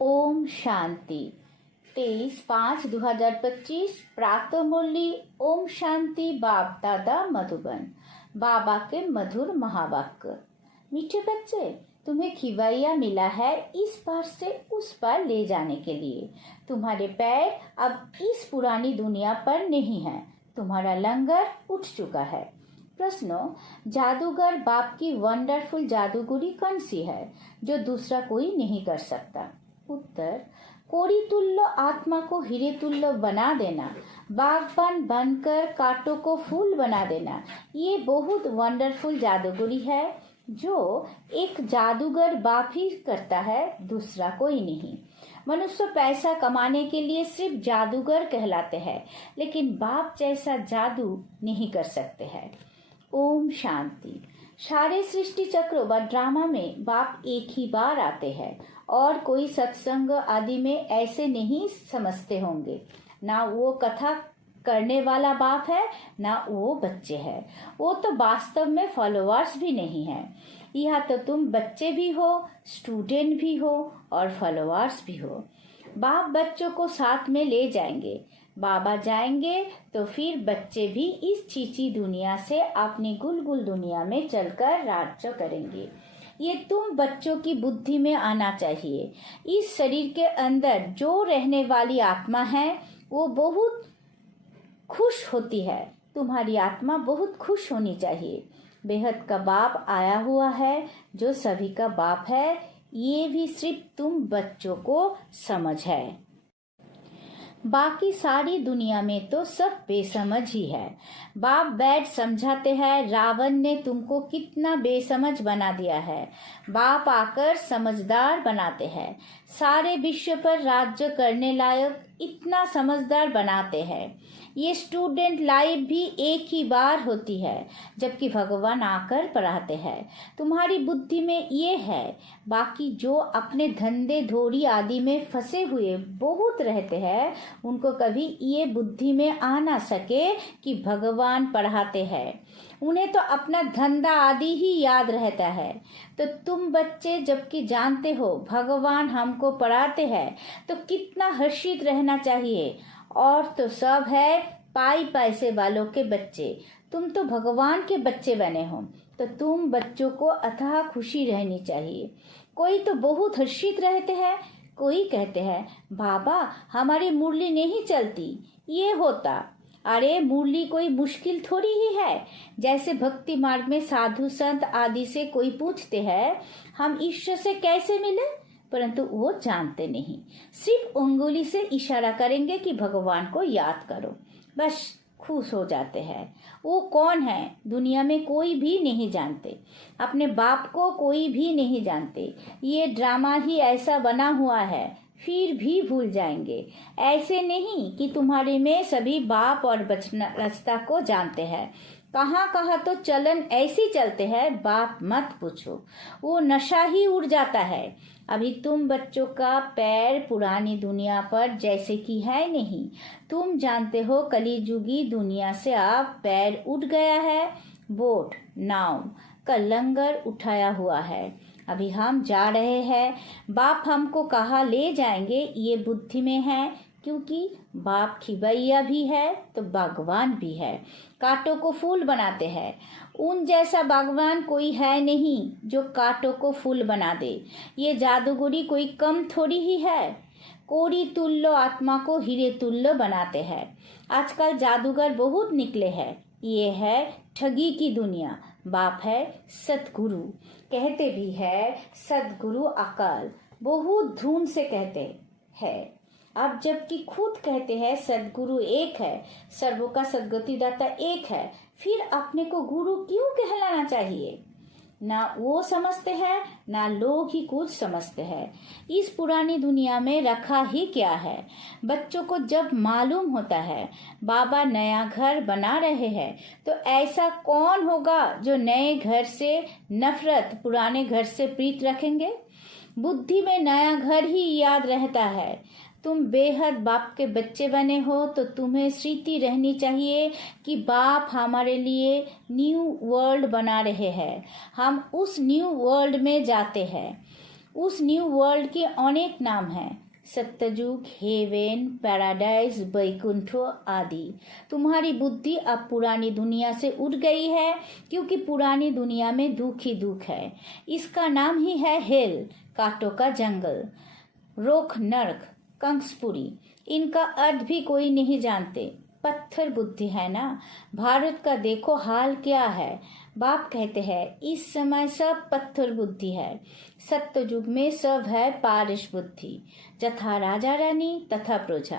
ओम शांति 23/5/2025 प्रातः मुरली। ओम शांति। बाप दादा मधुबन। बाबा के मधुर महावाक्य। मीठे बच्चे, तुम्हें खिवैया मिला है इस पार से उस पार ले जाने के लिए। तुम्हारे पैर अब इस पुरानी दुनिया पर नहीं है। तुम्हारा लंगर उठ चुका है। प्रश्नों, जादूगर बाप की वंडरफुल जादूगरी कौन सी है जो दूसरा कोई नहीं कर सकता? उत्तर, कोड़ी तुल्य आत्मा को हीरे तुल्य बना देना, बागबान बनकर कांटों को फूल बना देना, ये बहुत वंडरफुल जादूगरी है जो एक जादूगर बाप ही करता है, दूसरा कोई नहीं। मनुष्य पैसा कमाने के लिए सिर्फ जादूगर कहलाते हैं, लेकिन बाप जैसा जादू नहीं कर सकते हैं। ओम शांति। सारे सृष्टि चक्र व ड्रामा में बाप एक ही बार आते हैं और कोई सत्संग आदि में ऐसे नहीं समझते होंगे। ना वो कथा करने वाला बाप है, ना वो बच्चे हैं। वो तो वास्तव में फॉलोअर्स भी नहीं है। यह तो तुम बच्चे भी हो, स्टूडेंट भी हो और फॉलोअर्स भी हो। बाप बच्चों को साथ में ले जाएंगे। बाबा जाएंगे तो फिर बच्चे भी इस चीची दुनिया से अपनी गुलगुल दुनिया में चलकर राज्य करेंगे। ये तुम बच्चों की बुद्धि में आना चाहिए। इस शरीर के अंदर जो रहने वाली आत्मा है वो बहुत खुश होती है। तुम्हारी आत्मा बहुत खुश होनी चाहिए। बेहद का बाप आया हुआ है जो सभी का बाप है। ये भी सिर्फ तुम बच्चों को समझ है। बाकी सारी दुनिया में तो सब बेसमझ ही है। बाप बैठ समझाते हैं रावण ने तुमको कितना बेसमझ बना दिया है। बाप आकर समझदार बनाते हैं। सारे विश्व पर राज्य करने लायक इतना समझदार बनाते हैं। ये स्टूडेंट लाइफ भी एक ही बार होती है, जबकि भगवान आकर पढ़ाते हैं। तुम्हारी बुद्धि में ये है। बाकी जो अपने धंधे धोरी आदि में फंसे हुए बहुत रहते हैं, उनको कभी ये बुद्धि में आ ना सके कि भगवान पढ़ाते हैं। उन्हें तो अपना धंधा आदि ही याद रहता है। तो तुम बच्चे जबकि जानते हो भगवान हमको पढ़ाते हैं, तो कितना हर्षित रहना चाहिए। और तो सब है पाई पैसे वालों के बच्चे। तुम तो भगवान के बच्चे बने हो, तो तुम बच्चों को अथाह खुशी रहनी चाहिए। कोई तो बहुत हर्षित रहते हैं, कोई कहते हैं बाबा हमारी मुरली नहीं चलती, ये होता। अरे मुरली कोई मुश्किल थोड़ी ही है। जैसे भक्ति मार्ग में साधु संत आदि से कोई पूछते हैं हम ईश्वर से कैसे मिले, परंतु वो जानते नहीं। सिर्फ उंगली से इशारा करेंगे कि भगवान को याद करो, बस खुश हो जाते हैं। वो कौन है दुनिया में कोई भी नहीं जानते। अपने बाप को कोई भी नहीं जानते। ये ड्रामा ही ऐसा बना हुआ है, फिर भी भूल जाएंगे। ऐसे नहीं कि तुम्हारे में सभी बाप और बचता को जानते हैं। कहाँ कहाँ तो चलन ऐसी चलते हैं, बाप मत पूछो। वो नशा ही उड़ जाता है। अभी तुम बच्चों का पैर पुरानी दुनिया पर जैसे कि है नहीं। तुम जानते हो कलिजुगी दुनिया से आप पैर उठ गया है। बोट नाव का लंगर उठाया हुआ है। अभी हम जा रहे हैं। बाप हमको कहाँ ले जाएंगे ये बुद्धि में है, क्योंकि बाप खिवैया भी है तो बागवान भी है। कांटों को फूल बनाते हैं। उन जैसा बागवान कोई है नहीं जो कांटों को फूल बना दे। ये जादूगरी कोई कम थोड़ी ही है। कोड़ी तुल्य आत्मा को हीरे तुल्य बनाते हैं। आजकल जादूगर बहुत निकले हैं। ये है ठगी की दुनिया। बाप है सतगुरु, कहते भी है सतगुरु अकाल, बहुत धूम से कहते हैं। अब जबकि खुद कहते हैं सदगुरु एक है, सर्वों का सदगति दाता एक है, फिर अपने को गुरु क्यों कहलाना चाहिए? ना वो समझते हैं, ना लोग ही कुछ समझते हैं। इस पुरानी दुनिया में रखा ही क्या है? बच्चों को जब मालूम होता है बाबा नया घर बना रहे हैं, तो ऐसा कौन होगा जो नए घर से नफरत, पुराने घर से प्रीत रखेंगे? बुद्धि में नया घर ही याद रहता है। तुम बेहद बाप के बच्चे बने हो, तो तुम्हें स्मृति रहनी चाहिए कि बाप हमारे लिए न्यू वर्ल्ड बना रहे हैं। हम उस न्यू वर्ल्ड में जाते हैं। उस न्यू वर्ल्ड के अनेक नाम हैं, सत्ययुग, हेवन, पैराडाइज, वैकुंठ आदि। तुम्हारी बुद्धि अब पुरानी दुनिया से उठ गई है, क्योंकि पुरानी दुनिया में दुख ही दुख है। इसका नाम ही है हेल, कांटों का जंगल, रोख नर्क, कंसपुरी। इनका अर्थ भी कोई नहीं जानते। पत्थर बुद्धि है ना। भारत का देखो हाल क्या है। बाप कहते हैं इस समय सब पत्थर बुद्धि है। सत्य युग में सब है पारस बुद्धि, जथा राजा रानी तथा प्रजा।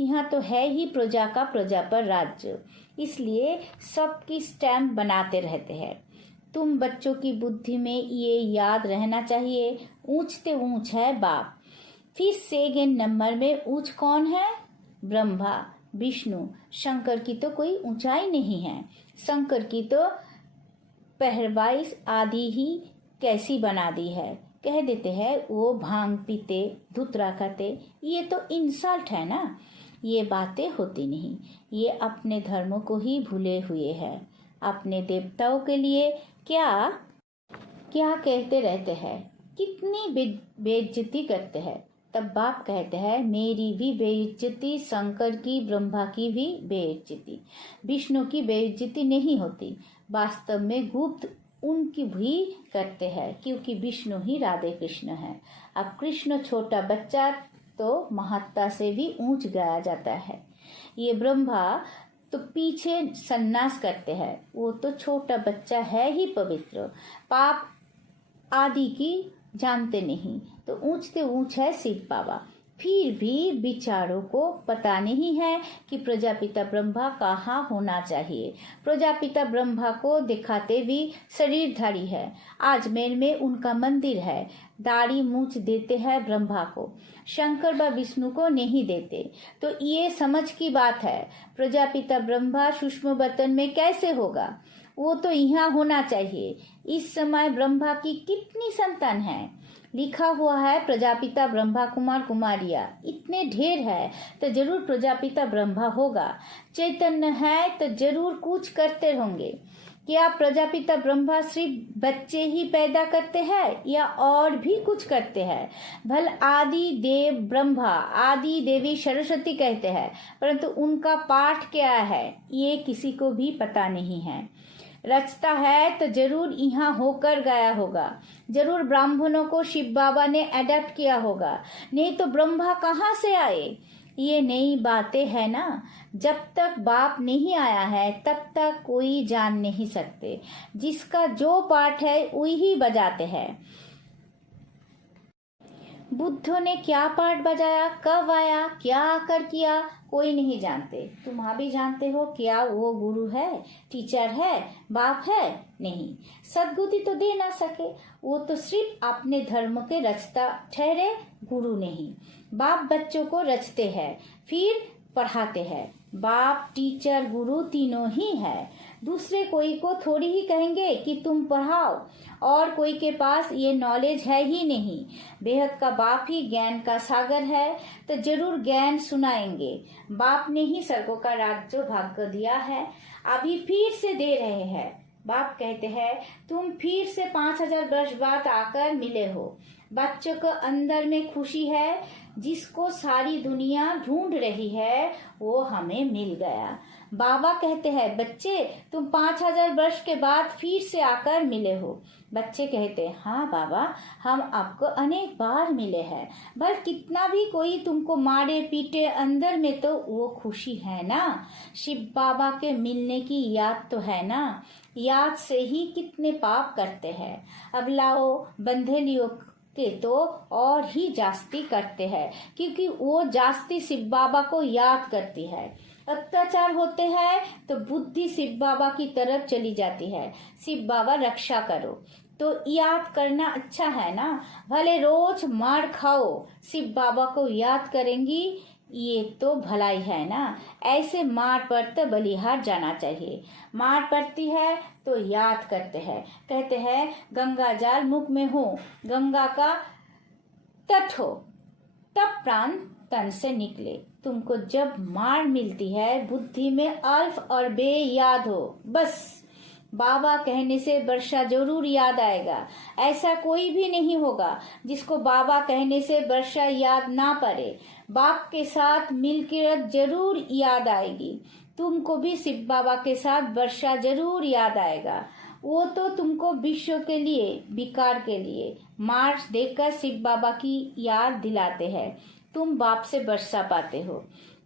यहाँ तो है ही प्रजा का प्रजा पर राज्य, इसलिए सबकी स्टैम्प बनाते रहते हैं। तुम बच्चों की बुद्धि में ये याद रहना चाहिए, ऊंचते ऊंच है बाप। फिर सेकेंड नंबर में ऊंच कौन है? ब्रह्मा, विष्णु, शंकर की तो कोई ऊंचाई नहीं है। शंकर की तो पहरवाइश आदि ही कैसी बना दी है। कह देते हैं वो भांग पीते, धुतरा खाते। ये तो इंसल्ट है ना। ये बातें होती नहीं। ये अपने धर्मों को ही भूले हुए हैं। अपने देवताओं के लिए क्या क्या कहते रहते हैं, कितनी बेइज्जती करते हैं। तब बाप कहते हैं मेरी भी बेइज्जती, शंकर की, ब्रह्मा की भी बेइज्जती, विष्णु की बेइज्जती नहीं होती। वास्तव में गुप्त उनकी भी करते हैं, क्योंकि विष्णु ही राधे कृष्ण है। अब कृष्ण छोटा बच्चा तो महत्ता से भी ऊंच गाया जाता है। ये ब्रह्मा तो पीछे सन्यास करते हैं, वो तो छोटा बच्चा है ही पवित्र, पाप आदि की जानते नहीं। तो ऊंचते ऊंच है शिव बाबा। फिर भी विचारों को पता नहीं है कि प्रजापिता ब्रह्मा कहाँ होना चाहिए। प्रजापिता ब्रह्मा को दिखाते भी शरीरधारी है। आजमेर में उनका मंदिर है। दाढ़ी मूछ देते हैं ब्रह्मा को, शंकर व विष्णु को नहीं देते। तो ये समझ की बात है। प्रजापिता ब्रह्मा सूक्ष्म बतन में कैसे होगा? वो तो यहाँ होना चाहिए। इस समय ब्रह्मा की कितनी संतान है? लिखा हुआ है प्रजापिता ब्रह्मा कुमार कुमारिया। इतने ढेर है तो जरूर प्रजापिता ब्रह्मा होगा। चैतन्य है तो जरूर कुछ करते होंगे। क्या प्रजापिता ब्रह्मा सिर्फ बच्चे ही पैदा करते हैं या और भी कुछ करते हैं? भल आदि देव ब्रह्मा, आदि देवी सरस्वती कहते हैं, परंतु उनका पाठ क्या है ये किसी को भी पता नहीं है। रचता है तो जरूर यहाँ होकर गया होगा। जरूर ब्राह्मणों को शिव बाबा ने अडेप्ट किया होगा, नहीं तो ब्रह्मा कहाँ से आए? ये नई बातें है ना। जब तक बाप नहीं आया है तब तक कोई जान नहीं सकते। जिसका जो पाठ है वही बजाते हैं। बुद्धों ने क्या पाठ बजाया, कब आया, क्या आकर किया, कोई नहीं जानते। तुम भी जानते हो क्या वो गुरु है, टीचर है, बाप है? नहीं। सद्गुति तो दे ना सके। वो तो सिर्फ अपने धर्म के रचता ठहरे, गुरु नहीं। बाप बच्चों को रचते हैं फिर पढ़ाते हैं। बाप, टीचर, गुरु तीनों ही है। दूसरे कोई को थोड़ी ही कहेंगे कि तुम पढ़ाओ, और कोई के पास ये नॉलेज है ही नहीं। बेहद का बाप ही ज्ञान का सागर है, तो जरूर ज्ञान सुनाएंगे। बाप ने ही स्वर्गों का राज्य भाग्य दिया है, अभी फिर से दे रहे हैं। बाप कहते हैं तुम फिर से 5000 वर्ष बाद आकर मिले हो। बच्चों को अंदर में खुशी है, जिसको सारी दुनिया ढूंढ रही है वो हमें मिल गया। बाबा कहते हैं बच्चे तुम 5000 वर्ष के बाद फिर से आकर मिले हो। बच्चे कहते हैं हाँ बाबा, हम आपको अनेक बार मिले हैं। भले कितना भी कोई तुमको मारे पीटे, अंदर में तो वो खुशी है ना। शिव बाबा के मिलने की याद तो है ना। याद से ही कितने पाप करते हैं। अब लाओ बंधेलियों के तो और ही जास्ती करते हैं, क्योंकि वो जास्ती शिव बाबा को याद करती है। अत्याचार होते हैं तो बुद्धि शिव बाबा की तरफ चली जाती है। शिव बाबा रक्षा करो, तो याद करना अच्छा है ना। भले रोज मार खाओ, शिव बाबा को याद करेंगी, ये तो भलाई है ना। ऐसे मार पर तो बलिहार जाना चाहिए। मार पड़ती है तो याद करते हैं। कहते हैं गंगा जल मुख में हो, गंगा का तट हो, तब प्राण तन से निकले। तुमको जब मार मिलती है बुद्धि में अल्फ और बे याद हो, बस बाबा कहने से वर्षा जरूर याद आएगा। ऐसा कोई भी नहीं होगा जिसको बाबा कहने से वर्षा याद ना पड़े। बाप के साथ मिलकर जरूर याद आएगी। तुमको भी शिव बाबा के साथ वर्षा जरूर याद आएगा। वो तो तुमको विश्व के लिए, विकार के लिए मार्च देकर शिव बाबा की याद दिलाते हैं। तुम बाप से वर्षा पाते हो,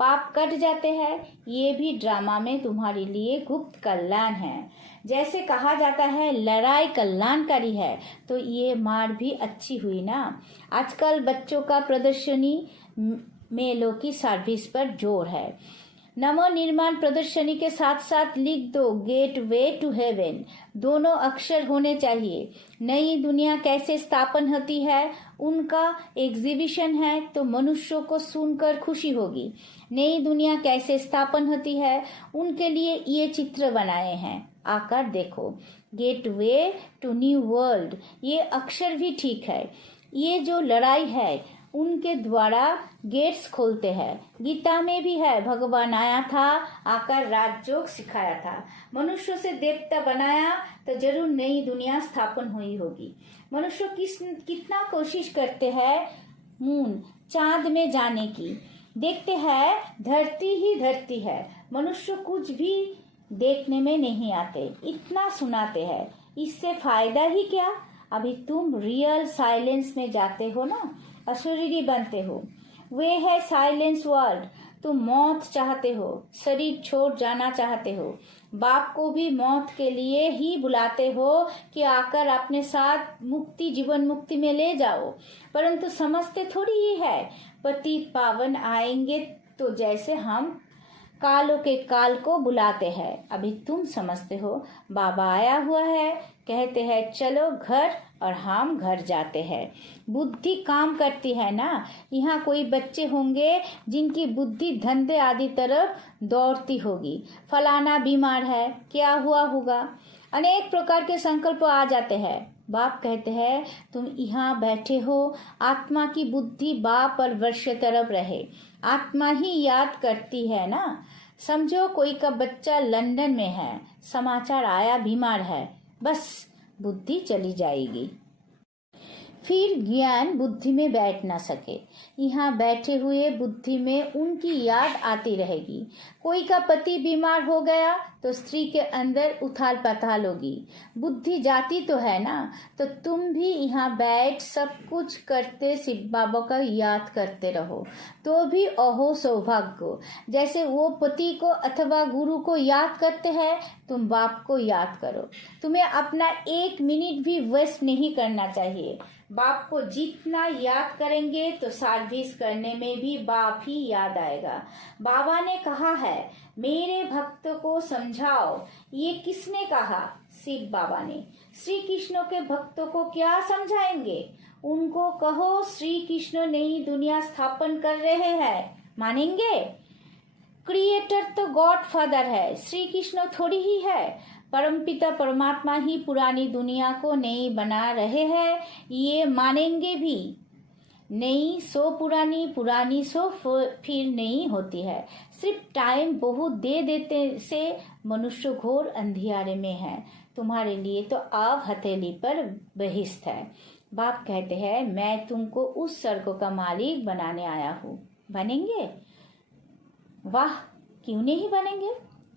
पाप कट जाते हैं। ये भी ड्रामा में तुम्हारे लिए गुप्त कल्याण है। जैसे कहा जाता है लड़ाई कल्याणकारी है, तो ये मार भी अच्छी हुई ना। आजकल बच्चों का प्रदर्शनी मेलों की सर्विस पर जोर है। नवनिर्माण प्रदर्शनी के साथ साथ लिख दो गेट वे टू हेवन, दोनों अक्षर होने चाहिए। नई दुनिया कैसे स्थापन होती है उनका एग्जीबिशन है, तो मनुष्यों को सुनकर खुशी होगी। नई दुनिया कैसे स्थापन होती है उनके लिए ये चित्र बनाए हैं, आकर देखो। Gateway to new world, ये अक्षर भी ठीक है। ये जो लड़ाई है उनके द्वारा गेट्स खोलते हैं। गीता में भी है, भगवान आया था, आकर राजयोग सिखाया था, मनुष्य से देवता बनाया, तो जरूर नई दुनिया स्थापन हुई होगी। मनुष्य कितना कोशिश करते हैं मून चांद में जाने की, देखते हैं धरती ही धरती है। मनुष्य कुछ भी देखने में नहीं आते, इतना सुनाते हैं, इससे फायदा ही क्या। अभी तुम रियल साइलेंस में जाते हो ना, अशरीरी बनते हो। वे है साइलेंस वर्ल्ड। तुम मौत चाहते हो, शरीर छोड़ जाना चाहते हो, बाप को भी मौत के लिए ही बुलाते हो कि आकर अपने साथ मुक्ति, जीवन मुक्ति में ले जाओ, परंतु समझते थोड़ी ही है। पतित पावन आएंगे तो जैसे हम कालों के काल को बुलाते हैं। अभी तुम समझते हो बाबा आया हुआ है, कहते हैं चलो घर, और हम घर जाते हैं। बुद्धि काम करती है ना। यहाँ कोई बच्चे होंगे जिनकी बुद्धि धंधे आदि तरफ दौड़ती होगी। फलाना बीमार है, क्या हुआ होगा, अनेक प्रकार के संकल्प आ जाते हैं। बाप कहते हैं तुम यहाँ बैठे हो, आत्मा की बुद्धि बाप और वर्ष तरफ रहे। आत्मा ही याद करती है ना। समझो कोई का बच्चा लंदन में है, समाचार आया बीमार है, बस बुद्धि चली जाएगी, फिर ज्ञान बुद्धि में बैठ ना सके। यहाँ बैठे हुए बुद्धि में उनकी याद आती रहेगी। कोई का पति बीमार हो गया तो स्त्री के अंदर उथाल पथाल होगी, बुद्धि जाती तो है ना। तो तुम भी यहाँ बैठ सब कुछ करते शिव बाबा का याद करते रहो, तो भी अहो सौभाग्य। जैसे वो पति को अथवा गुरु को याद करते हैं, तुम बाप को याद करो। तुम्हें अपना 1 मिनट भी वेस्ट नहीं करना चाहिए। बाप को जितना याद करेंगे तो सर्विस करने में भी बाप ही याद आएगा। बाबा ने कहा है मेरे भक्त को समझाओ। ये किसने कहा? शिव बाबा ने। श्री कृष्ण के भक्तों को क्या समझाएंगे? उनको कहो श्री कृष्ण नई दुनिया स्थापन कर रहे हैं, मानेंगे? क्रिएटर तो गॉड फादर है, श्री कृष्ण थोड़ी ही है। परमपिता परमात्मा ही पुरानी दुनिया को नई बना रहे हैं, ये मानेंगे भी। नई सो पुरानी, पुरानी सो फिर नई होती है। सिर्फ टाइम बहुत दे देते से मनुष्य घोर अंधियारे में है। तुम्हारे लिए तो आव हथेली पर बहिष्ठ है। बाप कहते हैं मैं तुमको उस स्वर्ग का मालिक बनाने आया हूँ, बनेंगे? वाह, क्यों नहीं बनेंगे?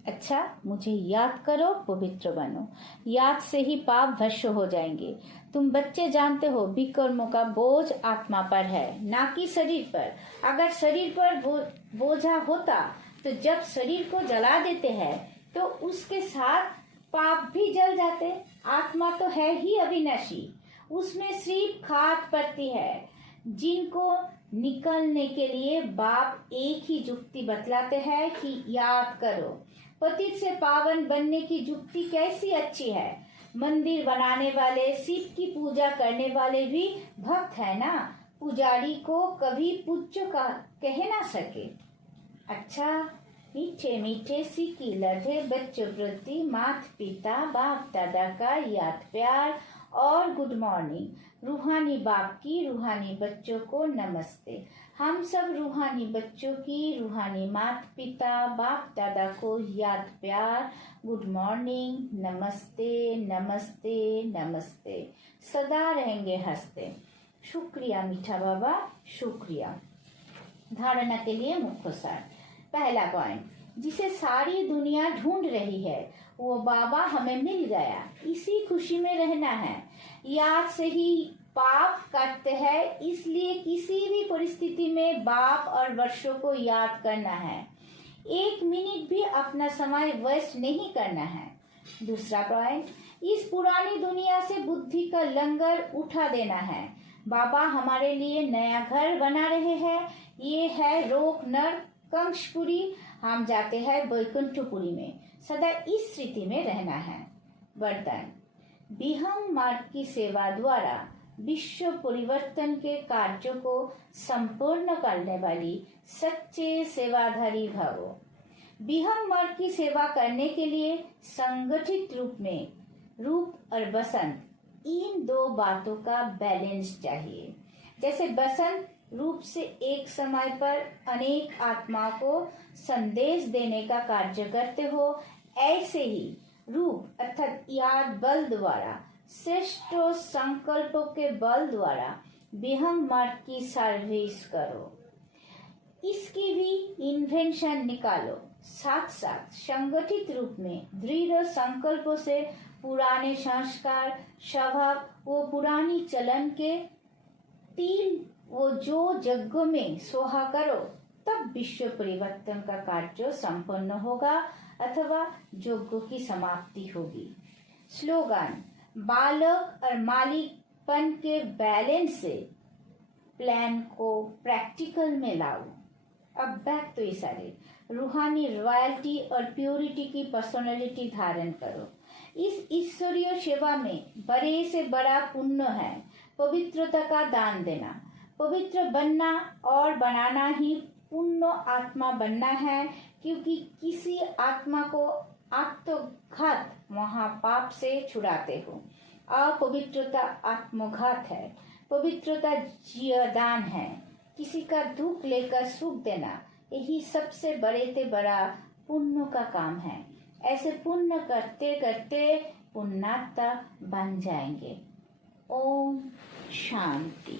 अच्छा, मुझे याद करो, पवित्र बनो। याद से ही पाप भस्म हो जाएंगे। तुम बच्चे जानते हो विकर्मों का बोझ आत्मा पर है, ना कि शरीर पर। अगर शरीर पर बोझा होता तो जब शरीर को जला देते हैं तो उसके साथ पाप भी जल जाते। आत्मा तो है ही अविनाशी, उसमें सिर्फ खाद पड़ती है। जिनको निकलने के लिए बाप एक ही जुक्ति बतलाते हैं कि याद करो। पतित से पावन बनने की जुक्ति कैसी अच्छी है। मंदिर बनाने वाले, शिव की पूजा करने वाले भी भक्त है ना। पुजारी को कभी पुच्छ कह ना सके। अच्छा, मीठे मीठे सिक्की लधे बच्चों प्रति माता पिता बाप दादा का याद प्यार और गुड मॉर्निंग। रूहानी बाप की रूहानी बच्चों को नमस्ते। हम सब रूहानी बच्चों की रूहानी माता पिता बाप दादा को याद प्यार गुड मॉर्निंग, नमस्ते नमस्ते नमस्ते। सदा रहेंगे हंसते। शुक्रिया मीठा बाबा, शुक्रिया। धारणा के लिए मुख्य सार। पहला पॉइंट, जिसे सारी दुनिया ढूंढ रही है वो बाबा हमें मिल गया, इसी खुशी में रहना है। याद से ही पाप काटते हैं, इसलिए किसी भी परिस्थिति में बाप और वर्षों को याद करना है। 1 मिनट भी अपना समय वेस्ट नहीं करना है। दूसरा पॉइंट, इस पुरानी दुनिया से बुद्धि का लंगर उठा देना है। बाबा हमारे लिए नया घर बना रहे हैं। ये है रोक नर कंक्षपुरी, हम जाते हैं वैकुंठपुरी में। सदा इस स्थिति में रहना है। वरदान, विहंग मार्ग की सेवा द्वारा विश्व परिवर्तन के कार्यों को संपूर्ण करने वाली सच्चे सेवाधारी भवो। विहंग मार्ग की सेवा करने के लिए संगठित रूप में रूप और बसंत, इन 2 बातों का बैलेंस चाहिए। जैसे बसंत रूप से एक समय पर अनेक आत्मा को संदेश देने का कार्य करते हो, ऐसे ही रूप अर्थात याद बल द्वारा श्रेष्ठ संकल्पों के बल द्वारा विहंग मार्ग की सर्विस करो। इसकी भी इन्वेंशन निकालो। साथ साथ संगठित रूप में दृढ़ संकल्पों से पुराने संस्कार स्वभाव वो पुरानी चलन के तीन वो जो यज्ञ में सोहा करो, तब विश्व परिवर्तन का कार्य संपन्न होगा अथवा यज्ञ की समाप्ति होगी। स्लोगन, बालक और मालिकपन के बैलेंस से प्लान को प्रैक्टिकल में लाओ। अब बैक तो इशारे, रूहानी रॉयल्टी और प्योरिटी की पर्सनालिटी धारण करो। इस ईश्वरीय सेवा में बड़े से बड़ा पुण्य है पवित्रता का दान देना। पवित्र बनना और बनाना ही पुण्य आत्मा बनना है, क्योंकि किसी आत्मा को आत्मघात महापाप से छुड़ाते हो। अपवित्रता आत्मघात है, पवित्रता जीवदान है। किसी का दुख लेकर सुख देना, यही सबसे बड़े से बड़ा पुण्य का काम है। ऐसे पुण्य करते करते पुण्यात्मा बन जाएंगे। ओम शांति।